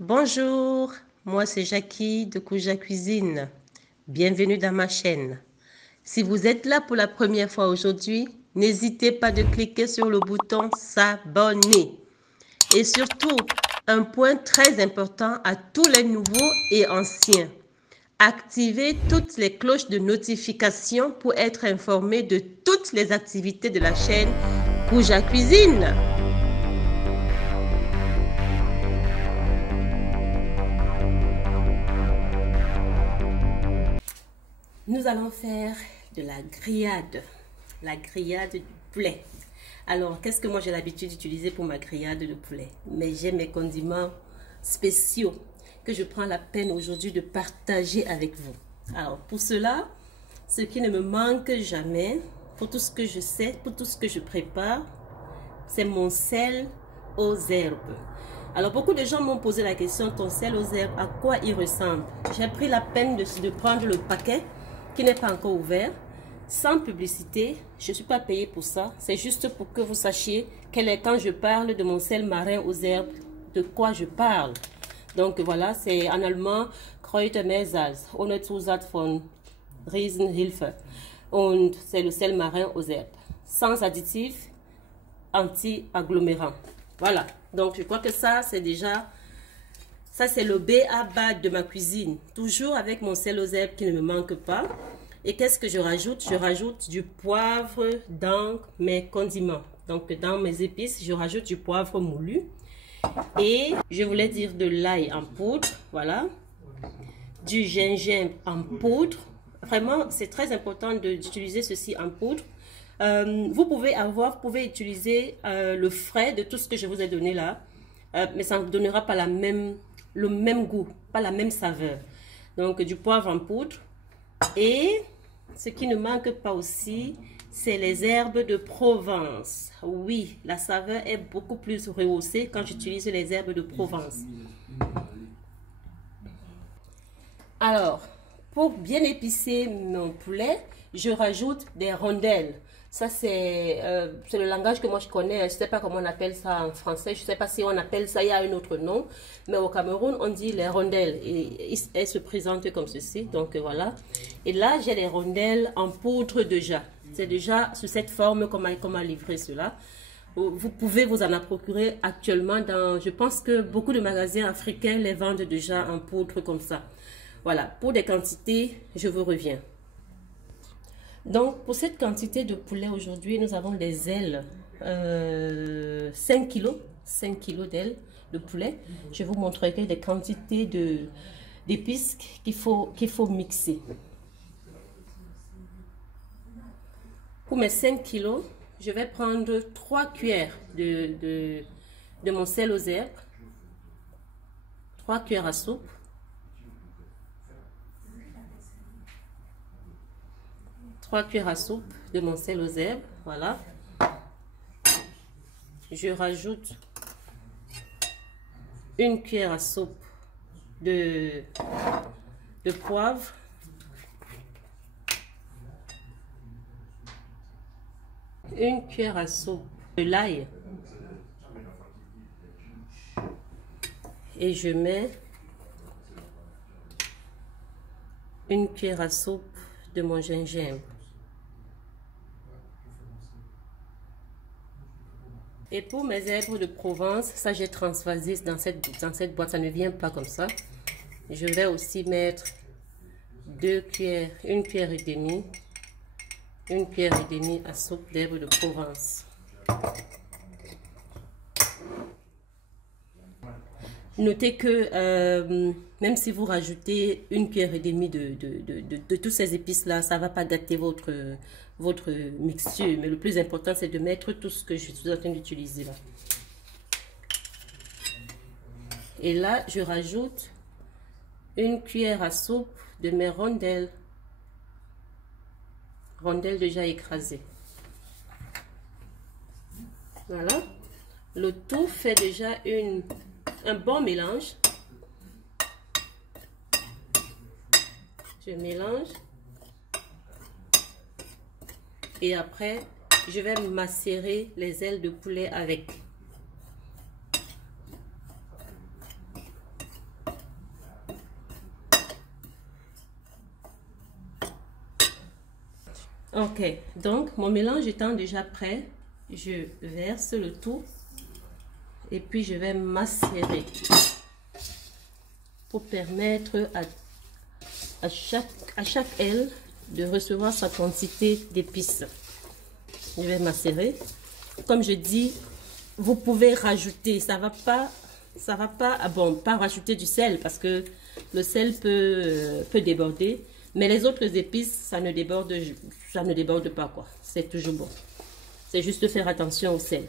Bonjour, moi c'est Jackie de Kouja Cuisine. Bienvenue dans ma chaîne. Si vous êtes là pour la première fois aujourd'hui, n'hésitez pas de cliquer sur le bouton s'abonner. Et surtout, un point très important à tous les nouveaux et anciens. Activez toutes les cloches de notification pour être informé de toutes les activités de la chaîne Kouja Cuisine. Nous allons faire de la grillade du poulet. Alors, qu'est-ce que moi j'ai l'habitude d'utiliser pour ma grillade de poulet? Mais j'ai mes condiments spéciaux que je prends la peine aujourd'hui de partager avec vous. Alors, pour cela, ce qui ne me manque jamais, pour tout ce que je sais, pour tout ce que je prépare, c'est mon sel aux herbes. Alors, beaucoup de gens m'ont posé la question, ton sel aux herbes, à quoi il ressemble? J'ai pris la peine de prendre le paquet qui n'est pas encore ouvert, sans publicité. Je ne suis pas payée pour ça. C'est juste pour que vous sachiez quand je parle de mon sel marin aux herbes, de quoi je parle. Donc voilà, c'est en allemand Kräutermeersalz, ohne Zusatz von Riesenhilfe. Und c'est le sel marin aux herbes, sans additifs, anti-agglomérants. Voilà, donc je crois que ça c'est déjà... Ça, c'est le B.A.-ba de ma cuisine. Toujours avec mon sel aux herbes qui ne me manque pas. Et qu'est-ce que je rajoute? Je rajoute du poivre dans mes condiments. Donc, dans mes épices, je rajoute du poivre moulu. Et je voulais dire de l'ail en poudre. Voilà. Du gingembre en poudre. Vraiment, c'est très important d'utiliser ceci en poudre. Vous pouvez utiliser le frais de tout ce que je vous ai donné là. Mais ça ne donnera pas le même goût, pas la même saveur. Donc du poivre en poudre. Et ce qui ne manque pas aussi, c'est les herbes de Provence. Oui, la saveur est beaucoup plus rehaussée quand j'utilise les herbes de Provence. Alors, pour bien épicer mon poulet, je rajoute des rondelles. Ça, c'est le langage que moi je connais. Je ne sais pas comment on appelle ça en français. Je ne sais pas si on appelle ça, il y a un autre nom. Mais au Cameroun, on dit les rondelles. Et elles se présentent comme ceci. Donc voilà. Et là, j'ai les rondelles en poudre déjà. C'est déjà sous cette forme qu'on m'a livré cela. Vous pouvez vous en procurer actuellement dans... Je pense que beaucoup de magasins africains les vendent déjà en poudre comme ça. Voilà. Pour des quantités, je vous reviens. Donc, pour cette quantité de poulet aujourd'hui, nous avons des ailes, 5 kg d'ailes de poulet. Je vous montrerai des quantités d'épices qu'il faut mixer. Pour mes 5 kg, je vais prendre 3 cuillères de mon sel aux herbes, 3 cuillères à soupe, 3 cuillères à soupe de mon sel aux herbes, voilà. Je rajoute 1 cuillère à soupe de poivre, 1 cuillère à soupe de l'ail et je mets 1 cuillère à soupe de mon gingembre. Et pour mes herbes de Provence, ça j'ai transvasé dans cette boîte, ça ne vient pas comme ça. Je vais aussi mettre 1 cuillère et demie à soupe d'herbes de Provence. Notez que même si vous rajoutez 1 cuillère et demie de toutes ces épices là, ça ne va pas gâter votre mixture. Mais le plus important, c'est de mettre tout ce que je suis en train d'utiliser là. Et là, je rajoute 1 cuillère à soupe de mes rondelles déjà écrasées. Voilà. Le tout fait déjà un bon mélange. Je mélange. Et après, je vais macérer les ailes de poulet avec. Ok, donc mon mélange étant déjà prêt, je verse le tout et puis je vais macérer pour permettre à chaque aile de recevoir sa quantité d'épices. Je vais macérer. Comme je dis, vous pouvez rajouter, ça va pas, bon, pas rajouter du sel parce que le sel peut déborder. Mais les autres épices, ça ne déborde pas, quoi. C'est toujours bon. C'est juste faire attention au sel.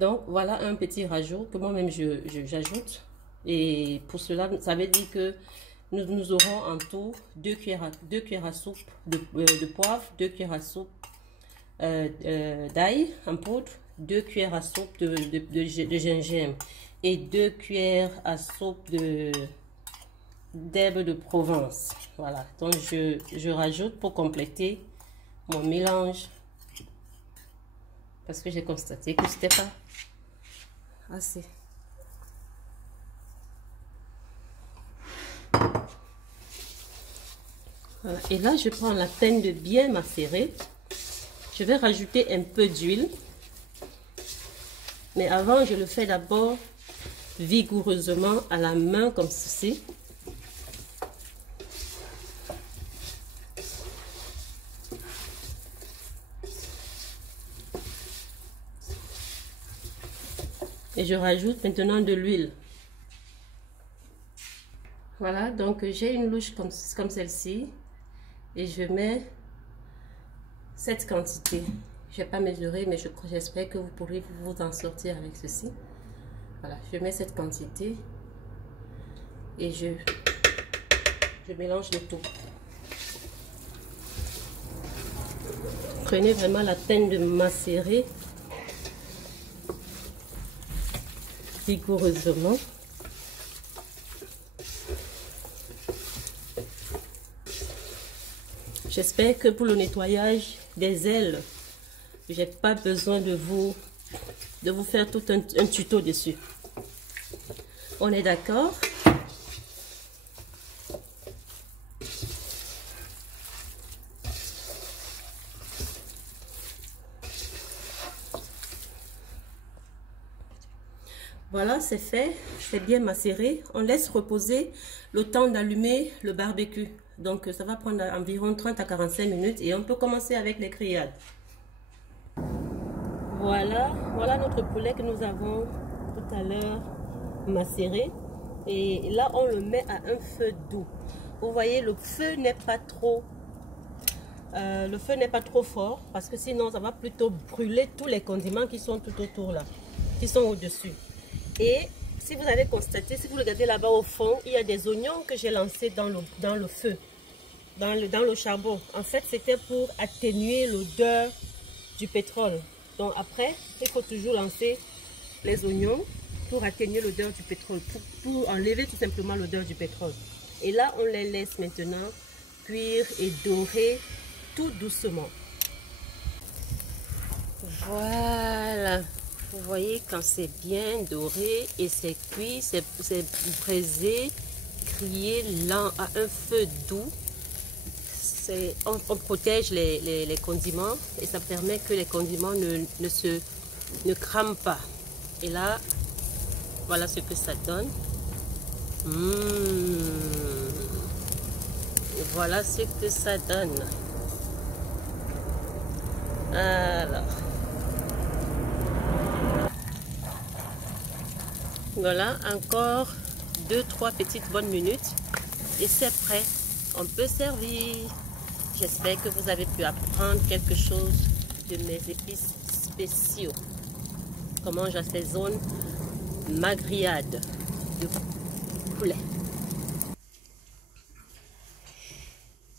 Donc, voilà un petit rajout que moi-même j'ajoute. Et pour cela, ça veut dire que nous aurons en tout 2 cuillères à soupe de poivre, 2 cuillères à soupe d'ail en poudre, 2 cuillères à soupe de gingembre et 2 cuillères à soupe d'herbes de Provence. Voilà, donc je rajoute pour compléter mon mélange parce que j'ai constaté que c'était pas assez. Voilà. Et là, je prends la peine de bien macérer. Je vais rajouter un peu d'huile. Mais avant, je le fais d'abord vigoureusement à la main comme ceci. Et je rajoute maintenant de l'huile. Voilà, donc j'ai une louche comme celle-ci. Et je mets cette quantité. Je n'ai pas mesuré, mais j'espère que vous pourrez vous en sortir avec ceci. Voilà, je mets cette quantité. Et je mélange le tout. Prenez vraiment la peine de macérer vigoureusement. J'espère que pour le nettoyage des ailes, j'ai pas besoin de vous faire tout un tuto dessus. On est d'accord? Voilà, c'est fait, c'est bien macéré. On laisse reposer le temps d'allumer le barbecue. Donc, ça va prendre environ 30 à 45 minutes et on peut commencer avec les grillades. Voilà notre poulet que nous avons tout à l'heure macéré. Et là, on le met à un feu doux. Vous voyez, le feu n'est pas trop fort parce que sinon, ça va plutôt brûler tous les condiments qui sont tout autour là, qui sont au-dessus. Et si vous allez constater, si vous regardez là-bas au fond, il y a des oignons que j'ai lancés dans le feu, dans le charbon. En fait, c'était pour atténuer l'odeur du pétrole. Donc après, il faut toujours lancer les oignons pour atténuer l'odeur du pétrole, pour enlever tout simplement l'odeur du pétrole. Et là, on les laisse maintenant cuire et dorer tout doucement. Voilà. Vous voyez quand c'est bien doré et c'est cuit, c'est braisé, grillé lent à un feu doux. On protège les condiments et ça permet que les condiments ne crament pas. Et là, voilà ce que ça donne. Voilà ce que ça donne. Alors. Voilà, encore 2-3 petites bonnes minutes et c'est prêt. On peut servir. J'espère que vous avez pu apprendre quelque chose de mes épices spéciaux. Comment j'assaisonne ma grillade de poulet.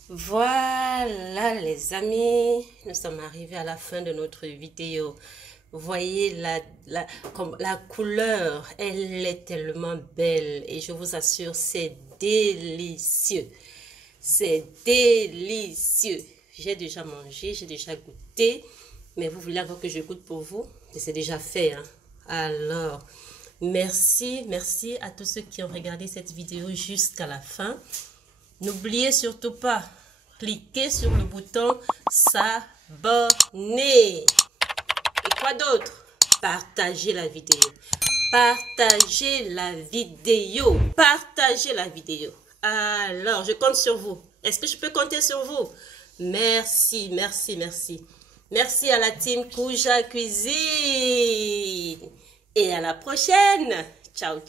Voilà les amis, nous sommes arrivés à la fin de notre vidéo. Vous voyez la couleur, elle est tellement belle et je vous assure, c'est délicieux. C'est délicieux. J'ai déjà mangé, j'ai déjà goûté, mais vous voulez encore que je goûte pour vous? Et c'est déjà fait, hein. Alors, merci à tous ceux qui ont regardé cette vidéo jusqu'à la fin. N'oubliez surtout pas, cliquez sur le bouton s'abonner. Et quoi d'autre? Partagez la vidéo. Partagez la vidéo. Partagez la vidéo. Alors, je compte sur vous. Est-ce que je peux compter sur vous? Merci. Merci à la team Kouja Cuisine. Et à la prochaine. Ciao.